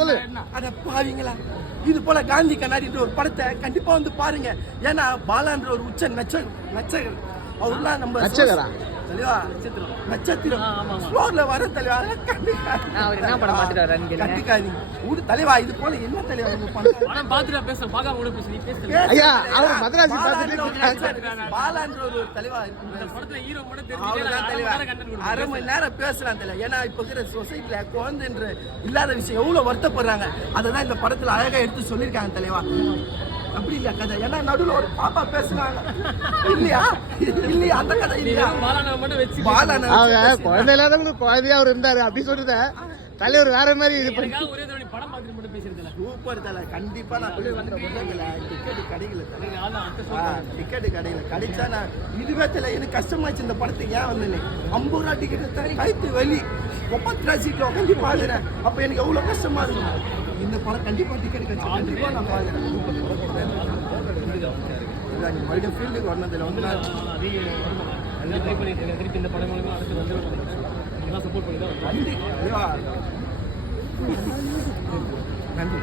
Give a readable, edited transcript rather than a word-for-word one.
சொல்லு. அட பாவீங்களா, இது போல காந்தி கண்ணாடின்ற ஒரு படத்தை கண்டிப்பா வந்து பாருங்க. ஏன்னா பாலான்ற ஒரு உச்ச நட்சகர் அவர்லாம் நம்ம தலைவா நட்சத்திரம் ஸ்லோர்ல வர தலைவா கண்டிக்காதீங்க ஊடு தலைவா. இது போல என்ன தலைவா பாலான்ற ஒரு தலைவா அரை மணி நேரம் பேசலாம் தலைவா. ஏன்னா இப்ப இருக்கிற சொசைட்டில குழந்தைன்ற இல்லாத விஷயம் எவ்வளவு வருத்தப்படுறாங்க, அதை இந்த படத்துல அழகா எடுத்து சொல்லியிருக்காங்க தலைவா. அப்படி இல்லையா கதை? ஏன்னா நடுவில் ஒரு பாப்பா பேசுனாங்க இல்லையா அந்த கதை இல்லையா? குழந்தை இல்லாத குழந்தையா அவர் இருந்தாரு அப்படி சொல்றத தலைவர் வேற மாதிரி இது சூப்பர் தலை. கண்டிப்பா நான் டிக்கெட் கிடைக்கல கிடைச்சா நான் இதுவே தெரியல. எனக்கு கஷ்டமாச்சு இந்த படத்துக்கு. ஏன் வந்தேன்னு 50 ரூபா டிக்கெட் கைத்து வலி 30 ரூபா சீட்ல உட்காந்து பாக்குறேன். அப்ப எனக்கு எவ்வளவு கஷ்டமா இருக்கும். இந்த படம் கண்டிப்பா டிக்கெட் கிடைச்சு கண்டிப்பா நான் பாக்குறேன். மறுபடியும் ஃபீல்டுக்கு வரணும்ல வந்து நன்றி.